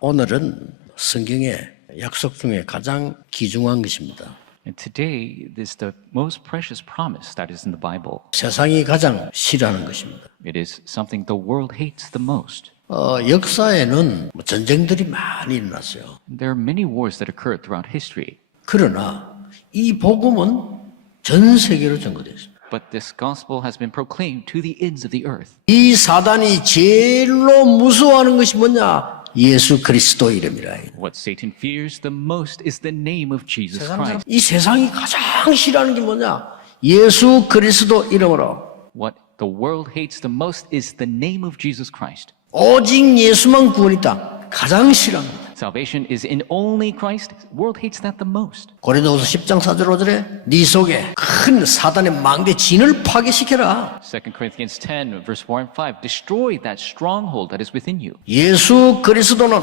오늘은 성경의 약속 중에 가장 귀중한 것입니다. And today is the most precious promise that is in the Bible. 세상이 가장 싫어하는 것입니다. It is something the world hates the most. 역사에는 전쟁들이 많이 일어났어요. There are many wars that occurred throughout history, 그러나 이 복음은 전 세계로 전거됐습니다. but this gospel has been proclaimed to the ends of the earth. 이 사단이 제일로 무서워하는 것이 뭐냐? 예수 그리스도 이름이라. What Satan fears the most is the name of Jesus Christ. 이 세상이 가장 싫어하는 게 뭐냐? 예수 그리스도 이름으로. What the world hates the most is the name of Jesus Christ. 오직 예수만 구원이 있다. 가장 싫어합니다. Salvation is in only Christ. The world hates that the most. 고린도후서 10장 4절 5절에 네 속에 큰 사단의 망대 진을 파괴시켜라. 2 Corinthians 10, verse 4 and 5. Destroy that stronghold that is within you. 예수 그리스도는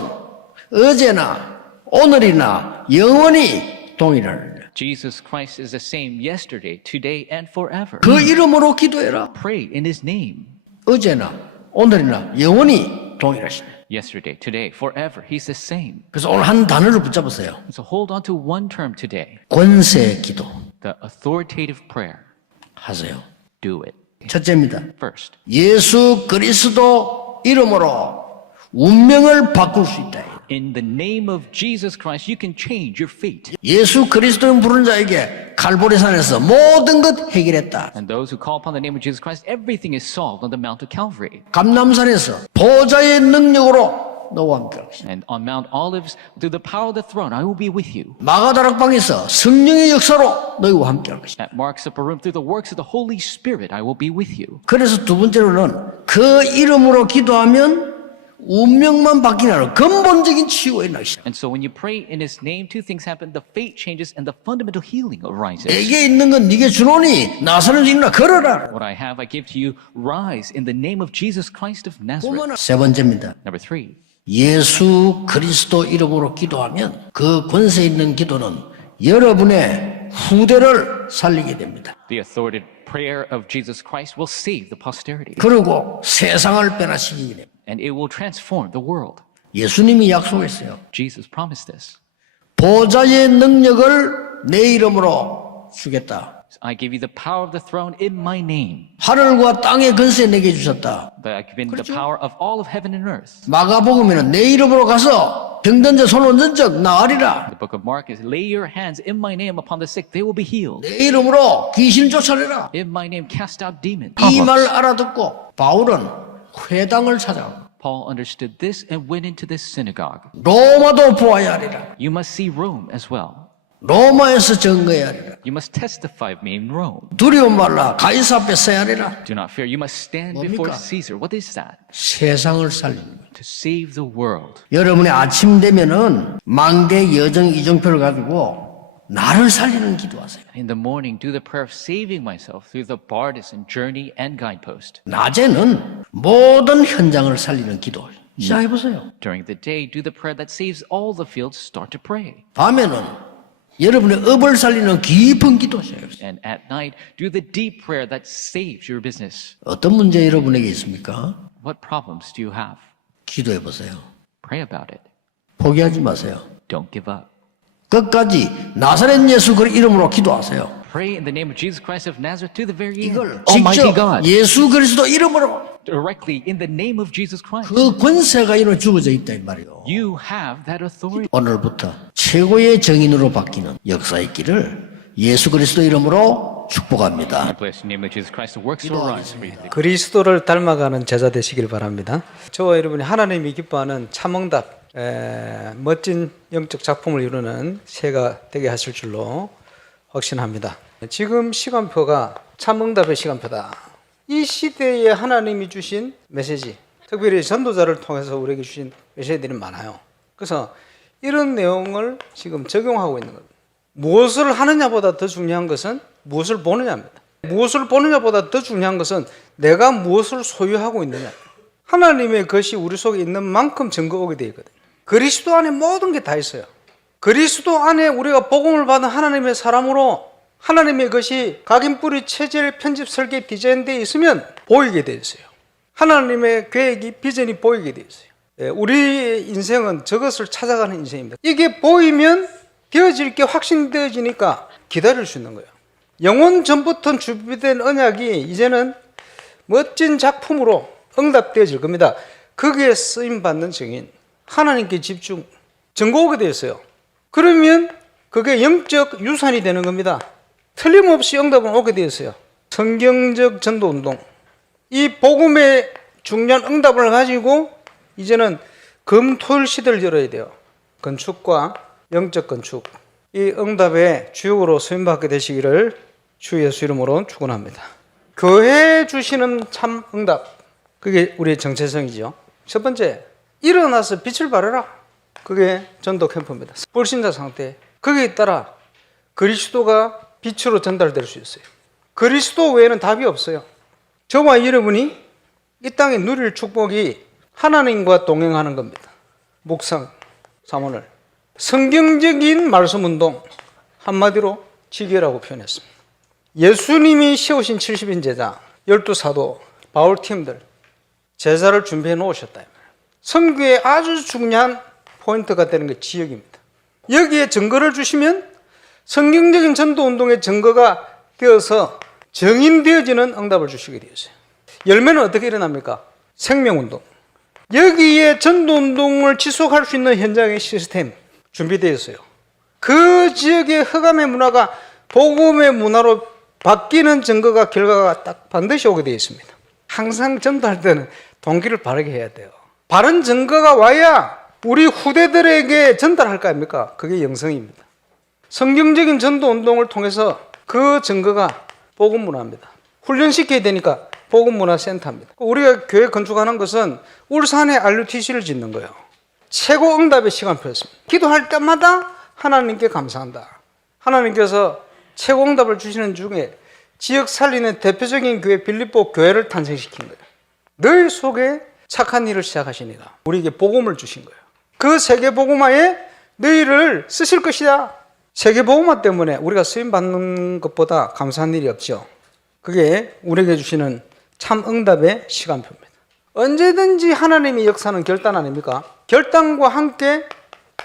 어제나 오늘이나 영원히 동일하다. Jesus Christ is the same yesterday, today, and forever. 그 이름으로 기도해라. Pray in His name. 어제나 오늘이나 영원히 동일하시네. Yesterday, today, forever. He's the same. 그래서 오늘 한 단어를 붙잡으세요. So hold on to one term today. 권세 기도 The authoritative prayer. 하세요. Do it. 첫째입니다. First, 예수 그리스도 이름으로 운명을 바꿀 수 있다. in the name of Jesus Christ, you can change your fate. 예수 그리스도를 부르는 자에게 갈보리산에서 모든 것 해결했다. And those who call upon the name of Jesus Christ, everything is solved on the Mount of Calvary. 감람산에서 보좌의 능력으로 너와 함께 할 것이다. And on Mount Olives, through the power of the throne, I will be with you. 마가다락방에서 성령의 역사로 너희와 함께 할 것이다. At Mark's upper room, through the works of the Holy Spirit, I will be with you. 그래서 두 번째로는 그 이름으로 기도하면 운명만 바뀌는 아니라 근본적인 치유가 일어나기 시작합니다. And so when you pray in His name, two things happen. The fate changes and the fundamental healing arises. 내게 있는 건 네게 주노니 나사렛 일어나 걸어라. What I have, I give to you. Rise in the name of Jesus Christ of Nazareth. 세 번째입니다. Number three, 예수 그리스도 이름으로 기도하면 그 권세 있는 기도는 여러분의 후대를 살리게 됩니다. the authoritative prayer of Jesus Christ will save the posterity. 그리고 세상을 변화시키게 됩니다. And it will transform the world. 예수님이 약속했어요. Jesus promised this. 보좌의 능력을 내 이름으로 주겠다. I give you the power of the throne in my name. 하늘과 땅의 권세 내게 주셨다. That I give you the power of all of heaven and earth. 마가복음에는 내 이름으로 가서 병든 자 손 얹은 적 나으리라. The book of Mark is, lay your hands in my name upon the sick, they will be healed. 내 이름으로 귀신 쫓아내라. In my name cast out demons. 이 말 알아듣고 바울은 회당을 찾아가. Paul understood this and went into this synagogue. 로마도 보아야 하리라. You must see Rome as well. 로마에서 증거해야 하리라. You must testify of me in Rome. 두려움 말라. 가이사 앞에 서야 하리라. Do not fear. You must stand before 뭡니까? Caesar. What is that? 세상을 살리는 거예요. To save the world. 여러분의 아침 되면은 만개 여정 이정표를 가지고 나를 살리는 기도하세요. In the morning, do the prayer of saving myself through the partisan journey and guidepost. 낮에는 모든 현장을 살리는 기도. 시작해보세요. During the day, do the prayer that saves all the fields. Start to pray. 밤에는 여러분의 업을 살리는 깊은 기도 시작해보세요. And at night, do the deep prayer that saves your business. 어떤 문제 여러분에게 있습니까? What problems do you have? 기도해보세요. Pray about it. 포기하지 마세요. Don't give up. 끝까지 나사렛 예수 그 이름으로 기도하세요. Pray in the name of Jesus Christ of Nazareth to the very 이걸 end. Almighty 직접 God, 예수 그리스도 이름으로 directly in the name of Jesus Christ. 그 권세가 이로 주어져 있다 이 말이요. You have that authority. 오늘부터 최고의 정인으로 바뀌는 역사의 길을 예수 그리스도 이름으로 축복합니다. I bless the name of Jesus Christ. The works will arise for you. 그리스도를 닮아가는 제자 되시길 바랍니다. 저와 여러분이 하나님이 기뻐하는 참응답, 멋진 영적 작품을 이루는 새가 되게 하실 줄로 확신합니다. 지금 시간표가 참응답의 시간표다. 이 시대에 하나님이 주신 메시지, 특별히 전도자를 통해서 우리에게 주신 메시지들이 많아요. 그래서 이런 내용을 지금 적용하고 있는 겁니다. 무엇을 하느냐보다 더 중요한 것은 무엇을 보느냐입니다. 무엇을 보느냐보다 더 중요한 것은 내가 무엇을 소유하고 있느냐. 하나님의 것이 우리 속에 있는 만큼 증거하게 되어 있거든요. 그리스도 안에 모든 게 다 있어요. 그리스도 안에 우리가 복음을 받은 하나님의 사람으로 하나님의 것이 각인 뿌리 체질 편집 설계 디자인되어 있으면 보이게 되어 있어요. 하나님의 계획이 비전이 보이게 되어 있어요. 우리 인생은 저것을 찾아가는 인생입니다. 이게 보이면 되어질 게 확신되어지니까 기다릴 수 있는 거예요. 영원 전부터 준비된 언약이 이제는 멋진 작품으로 응답되어질 겁니다. 거기에 쓰임받는 증인, 하나님께 집중, 증거하게 되었어요. 그러면 그게 영적 유산이 되는 겁니다. 틀림없이 응답은 오게 되었어요. 성경적 전도운동, 이 복음의 중요한 응답을 가지고 이제는 금토일 시대를 열어야 돼요. 건축과 영적 건축, 이 응답의 주역으로 쓰임받게 되시기를 주 예수 이름으로 축원합니다. 교회 주시는 참 응답, 그게 우리의 정체성이죠. 첫 번째, 일어나서 빛을 발해라. 그게 전도 캠프입니다. 불신자 상태, 거기에 따라 그리스도가 빛으로 전달될 수 있어요. 그리스도 외에는 답이 없어요. 저와 여러분이 이 땅에 누릴 축복이 하나님과 동행하는 겁니다. 묵상, 사모늘, 성경적인 말씀 운동, 한마디로 지교라고 표현했습니다. 예수님이 세우신 70인 제자, 12사도, 바울팀들, 제자를 준비해 놓으셨다. 선교의 아주 중요한 포인트가 되는 게 지역입니다. 여기에 증거를 주시면 성경적인 전도운동의 증거가 되어서 정인되어지는 응답을 주시게 되었어요. 열매는 어떻게 일어납니까? 생명운동. 여기에 전도운동을 지속할 수 있는 현장의 시스템 준비되어 있어요. 그 지역의 흑암의 문화가 복음의 문화로 바뀌는 증거가 결과가 딱 반드시 오게 되어 있습니다. 항상 전도할 때는 동기를 바르게 해야 돼요. 바른 증거가 와야 우리 후대들에게 전달할 거 아닙니까? 그게 영성입니다. 성경적인 전도운동을 통해서 그 증거가 복음문화입니다. 훈련시켜야 되니까 복음문화센터입니다. 우리가 교회 건축하는 것은 울산에 RUTC를 짓는 거예요. 최고 응답의 시간표였습니다. 기도할 때마다 하나님께 감사한다. 하나님께서 최고 응답을 주시는 중에 지역 살리는 대표적인 교회 빌립보 교회를 탄생시킨 거예요. 너희 속에 착한 일을 시작하시니까 우리에게 복음을 주신 거예요. 그 세계복음화에 너희를 쓰실 것이다. 세계복음화 때문에 우리가 쓰임받는 것보다 감사한 일이 없죠. 그게 우리에게 주시는 참 응답의 시간표입니다. 언제든지 하나님의 역사는 결단 아닙니까? 결단과 함께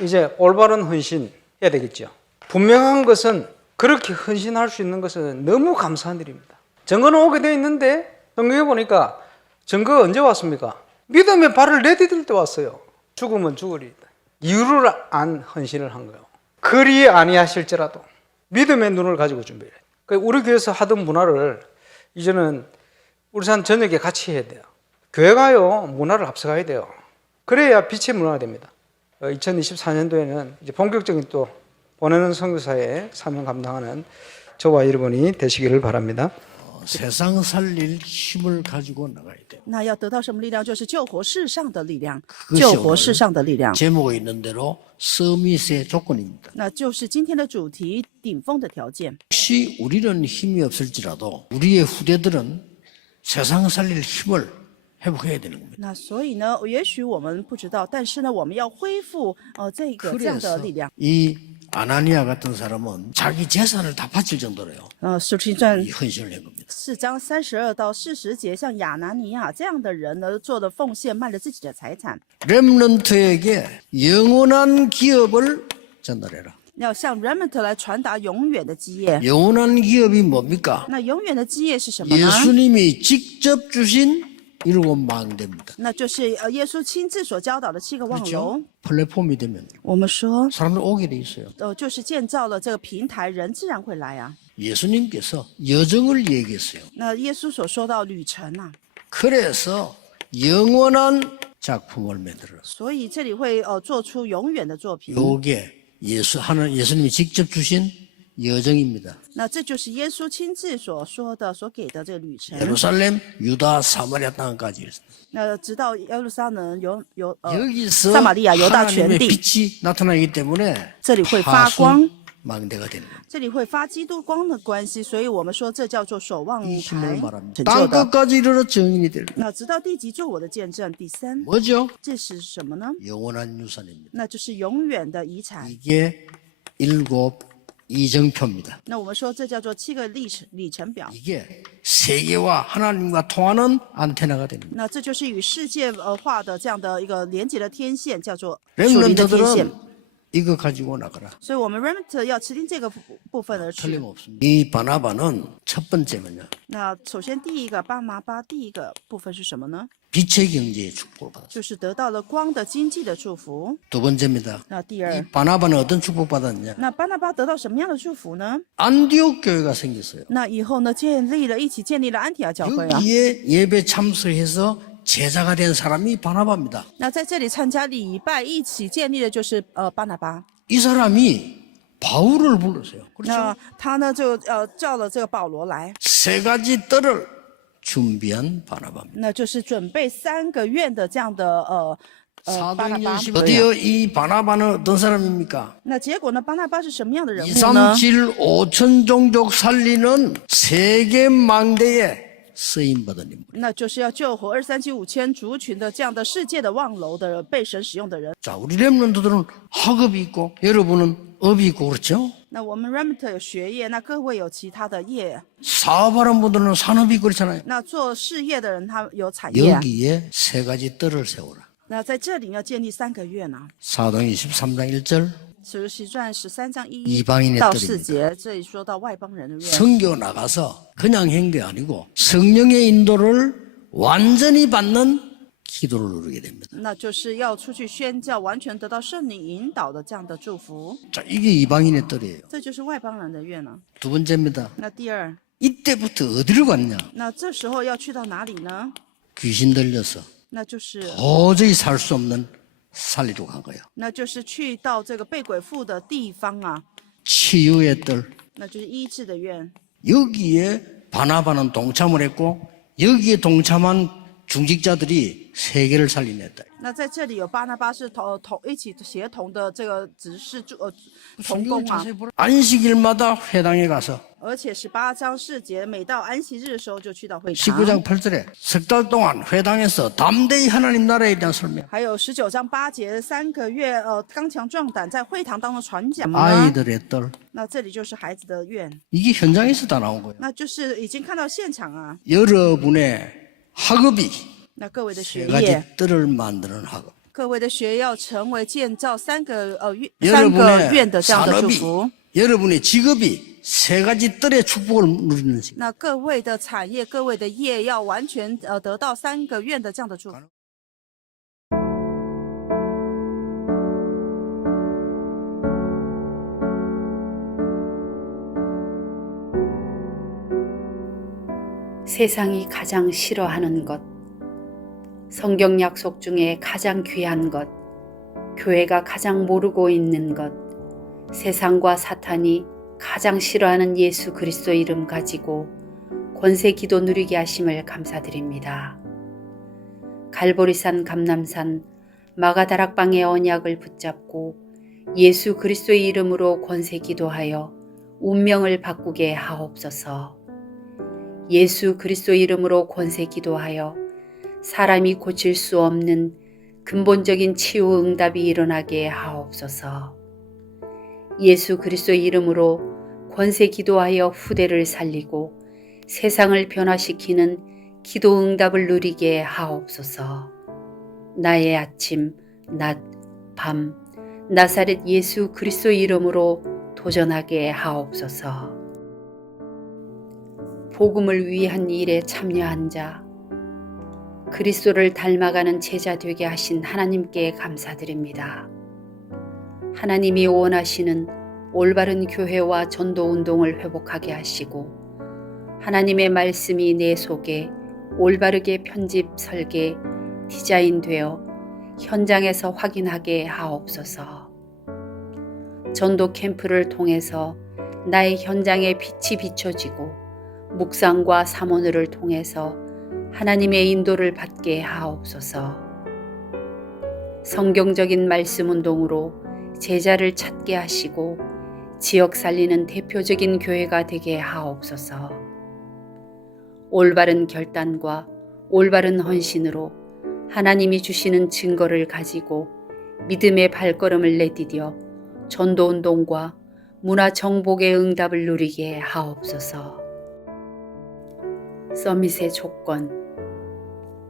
이제 올바른 헌신 해야 되겠죠. 분명한 것은 그렇게 헌신할 수 있는 것은 너무 감사한 일입니다. 증거는 오게 되어 있는데 성경에 보니까 증거가 언제 왔습니까? 믿음의 발을 내디딜 때 왔어요. 죽으면 죽으리이다. 이유를 안 헌신을 한 거예요. 그리 아니하실지라도 믿음의 눈을 가지고 준비해야 돼요. 우리 교회에서 하던 문화를 이제는 울산 전역에 같이 해야 돼요. 교회가요, 문화를 앞서가야 돼요. 그래야 빛의 문화가 됩니다. 2024년도에는 이제 본격적인 또 보내는 선교사의 사명 감당하는 저와 여러분이 되시기를 바랍니다. 세상 살릴 힘을 가지고 나가야 돼요. 那要得到什么力量？就是救活世上的力量， 그것이 救活 오늘 世上的力量。 제목에 있는 대로 서밋의 조건입니다. 那就是今天的主题，顶峰的条件。 혹시 우리는 힘이 없을지라도 우리의 후대들은 세상 살릴 힘을 회복해야 되는 겁니다. 那所以呢，也许我们不知道，但是呢，我们要恢复这样的 그래서 力量。 이 아나니아 같은 사람은 자기 재산을 다 바칠 정도로요. 使徒行传 이 헌신을 한 겁니다. 4章32到40节，像亚拿尼亚这样的人呢，做的奉献，卖了自己的财产， 렘넌트에게 영원한 기업을 전달해라. 要向 remnant 来传达永远的基业。 영원한 기업이 뭡니까? 那永远的基业是什么呢？ 예수님이 직접 주신 7 망대입니다. 那就是耶稣亲自所教导的7个望楼。 그렇죠? 플랫폼이 되면 我们说， 사람들 오게 돼 있어요. 就是建造了这个平台，人自然会来啊。 예수님께서 여정을 얘기했어요. 那耶稣所说到旅程啊， 그래서 영원한 작품을 만들어라. 所以这里会做出永远的作品。 요게 예수님이 직접 주신 여정입니다. 那这就是耶稣亲自所说的、所给的这个旅程。 예루살렘, 유다, 사마리아 땅까지. 那直到耶路撒冷여기서 撒玛利亚犹大全 하나님의 地， 빛이 나타나기 때문에 这里会发光， 하수 망대가 되는 겁니다. 这里会发基督光的关系，所以我们说这叫做守望 이 힘을 台 말합니다. 成就的。 땅끝까지 이르러 증인이 될. 那直到地极做我的见证。第三， 뭐죠? 这是什么呢？ 영원한 유산입니다. 那就是永远的遗产。 이게 7 이정표입니다. 那我们说这叫做7个里程表。 이게 세계와 하나님과 통하는 안테나가 됩니다. 那这就是与世界化的这样的一个连接的天线，叫做属灵的天线。 렘넌트들은 이거 가지고 나가라. 所以我们 remnant 要持定这个部分而去。 틀림없습니다. 이 바나바는 첫 번째는요. 那首先第一个巴拿巴第一个部分是什么呢？ 빛의 경제의 축복을 받았어요. 就是得到了光的经济的祝福。 두 번째입니다. 那第 이 二， 바나바는 어떤 축복 받았냐? 那巴拿巴得到什么样的祝福呢？ 안디옥 교회가 생겼어요. 那以后呢，一起建立了安提阿教会啊。 여기에 예배 참석해서 제자가 된 사람이 바나바입니다. 那在这里参加礼拜一起建立的就是巴拿巴。 이 사람이 바울을 불렀어요. 那 그렇죠? 他呢就叫了这个保罗来， 세 가지 뜰을 준비한 바나바입니다. 那就是准备3个月的这样的巴拿巴。 사도행전 어디요? 이 바나바는 어떤 사람입니까? 那结果呢，巴拿巴是什么样的人物呢？ 237 5천 종족 살리는 세계 망대에 쓰임 받은 인물. 那就是要救活237,5千族群的这样的世界的望楼的被神使用的人。 자, 우리 렘넌트들은 학업이 있고 여러분은 업이 있고 그렇죠? 那我们 remnant 有学业，那各位有其他的业。 사업하는 분들은 산업이 있고 그렇잖아요. 那做事业的人他有产业、啊。 여기에 세 가지 뜰을 세우라. 那在这里要建立3个月呢。 사도행 23장 1절 使徒行传13章1 이방인의 到 뜰입니다. 4节，这里说到外邦人的愿。 선교 나가서 그냥 한 게 아니고 성령의 인도를 완전히 받는 기도를 누리게 됩니다. 那就是要出去宣教，完全得到圣灵引导的这样的祝福。 자, 이게 이방인의 뜰이에요. 这就是外邦人的愿呢。 두 번째입니다. 那第二， 이때부터 어디로 갔냐? 那这时候要去到哪里呢？ 귀신 들려서 那就是 도저히 살 수 없는 살리로 간 거예요. 那就是去到这个被鬼附的地方啊， 치유의 뜰. 那就是医治的愿。 여기에 바나바는 동참을 했고 여기에 동참한 중직자들이 세계를 살리냈다. 那在这里有巴拿巴是一起协同的这个执事同工啊， 안식일마다 회당에 가서 而且18章4节，每到安息日的时候就去到会堂。 19장 8절에 석 달 동안 회당에서 담대히 하나님 나라에 대한 설명. 还有19章8节，3个月刚强壮胆在会堂当中传讲啊。 아이들의 뜰. 那这里就是孩子的愿， 이게 현장에서 다 나온 거예요. 那就是已经看到现场啊。 여러분의 학업이 那各位的 세 学 가지 业， 뜰을 만드는 학업. 各位的学要成为建造3个여러분의 愿的这样的祝 산업이 福。 여러분의 직업이 세 가지 뜰의 축복을 누리는 시. 那各位的产业、各位的业要完全得到3个愿的这样的祝福。 세상이 가장 싫어하는 것, 성경 약속 중에 가장 귀한 것, 교회가 가장 모르고 있는 것, 세상과 사탄이 가장 싫어하는 예수 그리스도 이름 가지고 권세 기도 누리게 하심을 감사드립니다. 갈보리산 감람산 마가다락방의 언약을 붙잡고 예수 그리스도의 이름으로 권세 기도하여 운명을 바꾸게 하옵소서. 예수 그리스도 이름으로 권세 기도하여 사람이 고칠 수 없는 근본적인 치유 응답이 일어나게 하옵소서. 예수 그리스도 이름으로 권세 기도하여 후대를 살리고 세상을 변화시키는 기도 응답을 누리게 하옵소서. 나의 아침, 낮, 밤, 나사렛 예수 그리스도 이름으로 도전하게 하옵소서. 복음을 위한 일에 참여한 자, 그리스도를 닮아가는 제자 되게 하신 하나님께 감사드립니다. 하나님이 원하시는 올바른 교회와 전도 운동을 회복하게 하시고 하나님의 말씀이 내 속에 올바르게 편집, 설계, 디자인되어 현장에서 확인하게 하옵소서. 전도 캠프를 통해서 나의 현장에 빛이 비춰지고 묵상과 사모늘을 통해서 하나님의 인도를 받게 하옵소서. 성경적인 말씀 운동으로 제자를 찾게 하시고 지역 살리는 대표적인 교회가 되게 하옵소서. 올바른 결단과 올바른 헌신으로 하나님이 주시는 증거를 가지고 믿음의 발걸음을 내디뎌 전도운동과 문화 정복의 응답을 누리게 하옵소서. 서밋의 조건,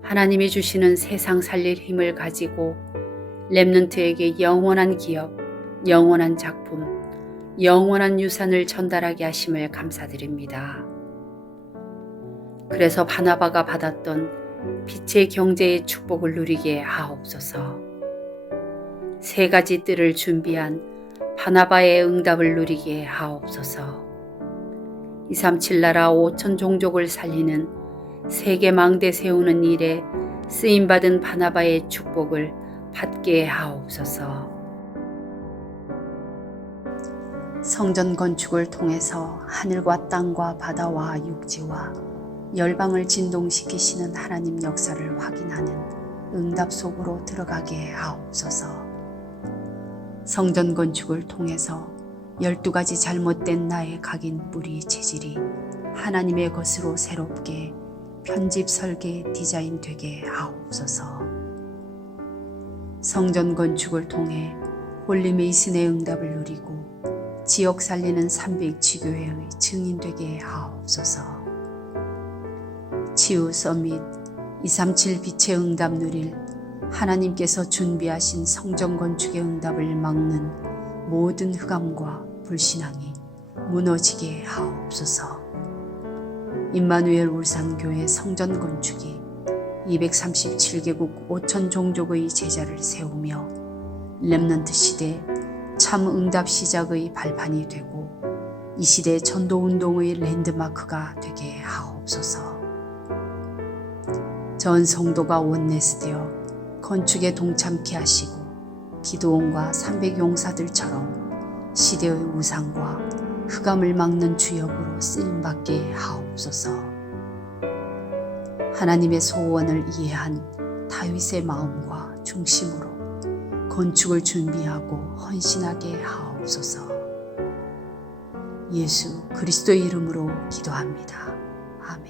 하나님이 주시는 세상 살릴 힘을 가지고 렘넌트에게 영원한 기업, 영원한 작품, 영원한 유산을 전달하게 하심을 감사드립니다. 그래서 바나바가 받았던 빛의 경제의 축복을 누리게 하옵소서. 세 가지 뜰을 준비한 바나바의 응답을 누리게 하옵소서. 237 나라 5천 종족을 살리는 세계 망대 세우는 일에 쓰임받은 바나바의 축복을 받게 하옵소서. 성전 건축을 통해서 하늘과 땅과 바다와 육지와 열방을 진동시키시는 하나님 역사를 확인하는 응답 속으로 들어가게 하옵소서. 성전 건축을 통해서 12가지 잘못된 나의 각인 뿌리 체질이 하나님의 것으로 새롭게 편집 설계 디자인 되게 하옵소서. 성전 건축을 통해 홀리 메이슨의 응답을 누리고 지역 살리는 300지교회의 증인 되게 하옵소서. 치유 서밋 237 빛의 응답 누릴 하나님께서 준비하신 성전 건축의 응답을 막는 모든 흑암과 불신앙이 무너지게 하옵소서. 임마누엘 울산교회 성전 건축이 237개국 5천 종족의 제자를 세우며 렘넌트 시대 참 응답 시작의 발판이 되고 이 시대 전도운동의 랜드마크가 되게 하옵소서. 전 성도가 원내스되어 건축에 동참케 하시고 기도원과 300용사들처럼 시대의 우상과 흑암을 막는 주역으로 쓰임받게 하옵소서. 하나님의 소원을 이해한 다윗의 마음과 중심으로 건축을 준비하고 헌신하게 하옵소서. 예수 그리스도의 이름으로 기도합니다. 아멘.